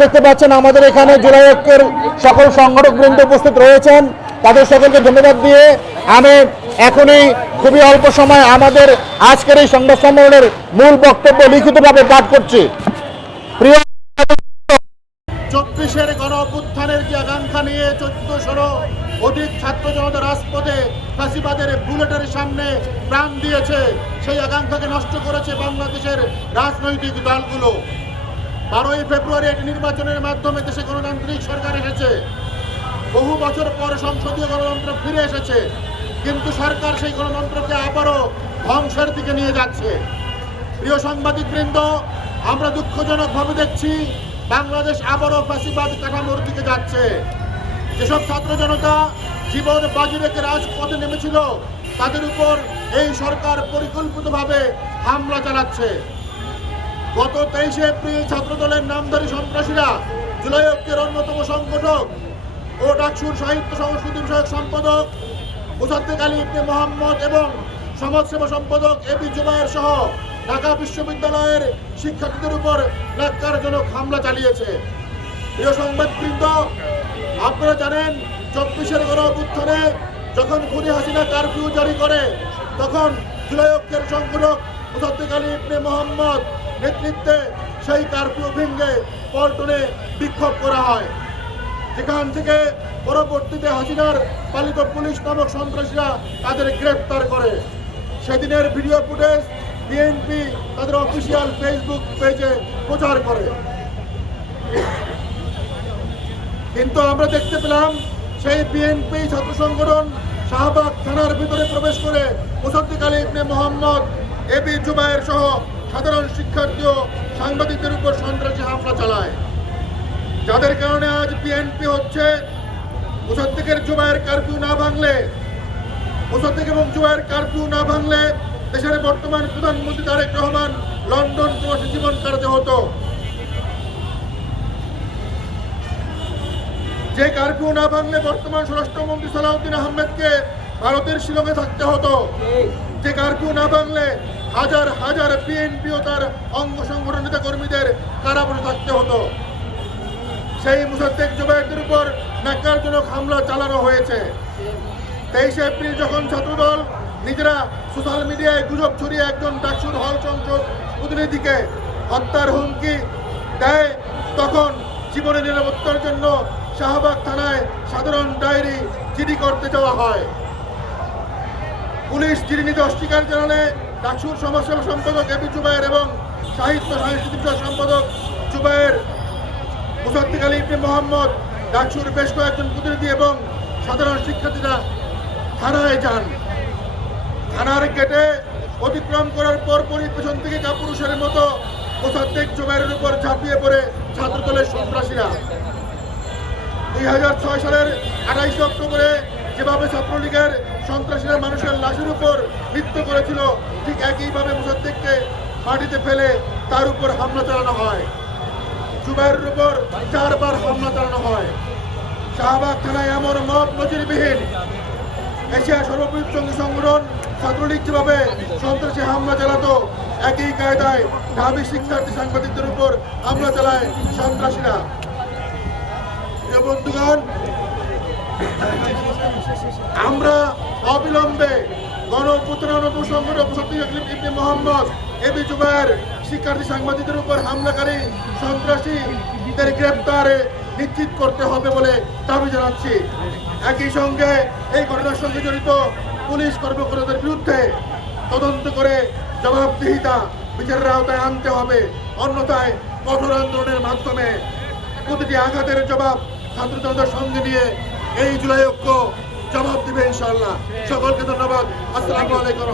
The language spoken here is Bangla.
দেখতে পাচ্ছেন আমাদের এখানে জুলাই ঐক্যের সকল সংগঠক বৃন্দ উপস্থিত রয়েছেন। তাদের সকলকে ধন্যবাদ দিয়ে আমি এখনই খুবই অল্প সময় আমাদের আজকের এই সংবাদ সম্মেলনের মূল বক্তব্য লিখিতভাবে পাঠ করছি। প্রিয় 24-এর গণ অভ্যুত্থানের যে আকাঙ্ক্ষা নিয়ে 1400 অধিক ছাত্র জনতা রাজপথে ফাঁসিবাদের বুলেটের সামনে প্রাণ দিয়েছে, সেই আকাঙ্ক্ষাকে নষ্ট করেছে বাংলাদেশের রাজনৈতিক দলগুলো। 12ই ফেব্রুয়ারি একটি নির্বাচনের মাধ্যমে দেশে গণতান্ত্রিক সরকার এসেছে। বহু বছর পর সংসদীয় গণতন্ত্র ফিরে এসেছে, কিন্তু সরকার সেই গণতন্ত্রকে আবারও ধ্বংসের দিকে নিয়ে যাচ্ছে। প্রিয় সাংবাদিকবৃন্দ, আমরা দুঃখজনকভাবে দেখছি বাংলাদেশ আবারও ফাঁসিবাদ কাঠামোর দিকে যাচ্ছে। যেসব ছাত্র জনতা জীবন বাজি রেখে রাজপথে নেমেছিল, তাদের উপর এই সরকার পরিকল্পিতভাবে হামলা চালাচ্ছে। গত 23 এপ্রিল ছাত্রদলের নামধারী সন্ত্রাসীরা জুলাই ঐক্যের অন্যতম সংগঠক ও ডাকসুর সাহিত্য সংস্কৃতি বিষয়ক সম্পাদক মোসাদ্দেক আলী ইবনে মোহাম্মদ এবং সমাজসেবা সম্পাদক এবি জুবায়ের সহ ঢাকা বিশ্ববিদ্যালয়ের শিক্ষার্থীদের উপর ন্যাক্কারজনক হামলা চালিয়েছে। প্রিয় সংবাদবৃন্দ, আপনারা জানেন 24-এর গণ অভ্যুত্থানে যখন খুনি হাসিনা কারফিউ জারি করে, তখন জুলাই ঐক্যের সংগঠক মোসাদ্দেক আলী ইবনে মোহাম্মদ নেতৃত্বে সেই কারফিউ ভেঙে পল্টনে বিক্ষোভ করা হয়, যেখান থেকে পরবর্তীতে হাসিনার পালিত পুলিশ নামক সন্ত্রাসীরা তাদের গ্রেপ্তার করে। সেদিনের ভিডিও ফুটেজ বিএনপি তাদের অফিসিয়াল ফেসবুক পেজে প্রচার করে। কিন্তু আমরা দেখতে পেলাম সেই বিএনপি ছাত্র সংগঠন শাহবাগ থানার ভিতরে প্রবেশ করে মোসাদ্দেক আলী ইবনে মোহাম্মদ, এবি জুবায়ের সহ সাধারণ শিক্ষার্থী ও সাংবাদিকদের উপর সন্ত্রাসী হামলা চালায়, যাদের কারণে আজ বিএনপি হচ্ছে মোসাদ্দেকের জুবায়ের কারফিউ না ভাঙলে, মোসাদ্দেক এবং জুবায়ের কারফিউ না ভাঙলে দেশের বর্তমান প্রধানমন্ত্রী তারেক রহমান লন্ডন প্রবাসী জীবন কাটাতে হতো। যে কারফিউ না ভাঙলে বর্তমান স্বরাষ্ট্রমন্ত্রী সালাউদ্দিন আহমেদকে ভারতের শিলংয়ে থাকতে হতো। যে কারফিউ না ভাঙলে হাজার হাজার বিএনপি ও তার অঙ্গ সংগঠন নেতা কর্মীদের কারাবরণে থাকতে হতো। সেই মোসাদ্দেক জুবায়েরদের উপর ন্যাক্কারজনক হামলা চালানো হয়েছে। 23 এপ্রিল যখন ছাত্রদল নিজেরা সোশ্যাল মিডিয়ায় গুজব ছড়িয়ে একজন ডাকসুর হল সংসদ প্রতিনিধিকে হত্যার হুমকি দেয়, তখন জীবনের নিরাপত্তার জন্য শাহবাগ থানায় সাধারণ ডায়েরি জিডি করতে যাওয়া হয়। পুলিশ জিডি নিতে অস্বীকার জানালে ডাকসুর সমাজসেবা সম্পাদক এবি জুবায়ের এবং সাহিত্য সংস্কৃতি বিষয়ক সম্পাদক জুবায়ের, মোসাদ্দেক আলী ইবনে মোহাম্মদ, ডাকসুর বেশ কয়েকজন প্রতিনিধি এবং সাধারণ শিক্ষার্থীরা থানায় যান। থানার গেটে অতিক্রম করার পরপরই পেছন থেকে কাপুরুষের মতো মোসাদ্দেক জুবায়েরের উপর ঝাঁপিয়ে পড়ে ছাত্রদলের সন্ত্রাসীরা। 2006 সালের 28 অক্টোবরে যেভাবে ছাত্রলীগের সন্ত্রাসীরা মানুষের লাশের উপর নৃত্য করেছিল, ঠিক একইভাবে মোসাদ্দেককে মাটিতে ফেলে তার উপর হামলা চালানো হয়। জুবায়েরের উপর 4 বার হামলা চালানো হয়। শাহবাগ থানায় এমন মব নজিরবিহীন এশিয়ার সর্ববৃহৎ জঙ্গি সংগঠন ছাত্রলীগ যেভাবে সন্ত্রাসী হামলা চালাতো, একই কায়দায় ঢাবি শিক্ষার্থী সাংবাদিকদের উপর হামলা চালায় সন্ত্রাসীরা। বন্ধুগণ, আমরা অবিলম্বে গণ অভ্যুত্থানের অন্যতম সংগঠক মোসাদ্দেক ইবনে মোহাম্মদ, এবি জুবায়ের শিক্ষার্থী সাংবাদিকদের উপর হামলাকারী সন্ত্রাসীদের গ্রেপ্তারে নিশ্চিত করতে হবে বলে দাবি জানাচ্ছি। একই সঙ্গে এই ঘটনার সঙ্গে জড়িত পুলিশ কর্মকর্তাদের বিরুদ্ধে তদন্ত করে জবাবদিহিতা বিচারের আওতায় আনতে হবে। অন্যথায় কঠোর আন্দোলনের মাধ্যমে প্রতিটি আঘাতের জবাব ছাত্র জনতার সঙ্গে নিয়ে এই জুলাই ঐক্য জবাব দিবে ইনশাআল্লাহ। সকলকে ধন্যবাদ। আসসালামু আলাইকুম।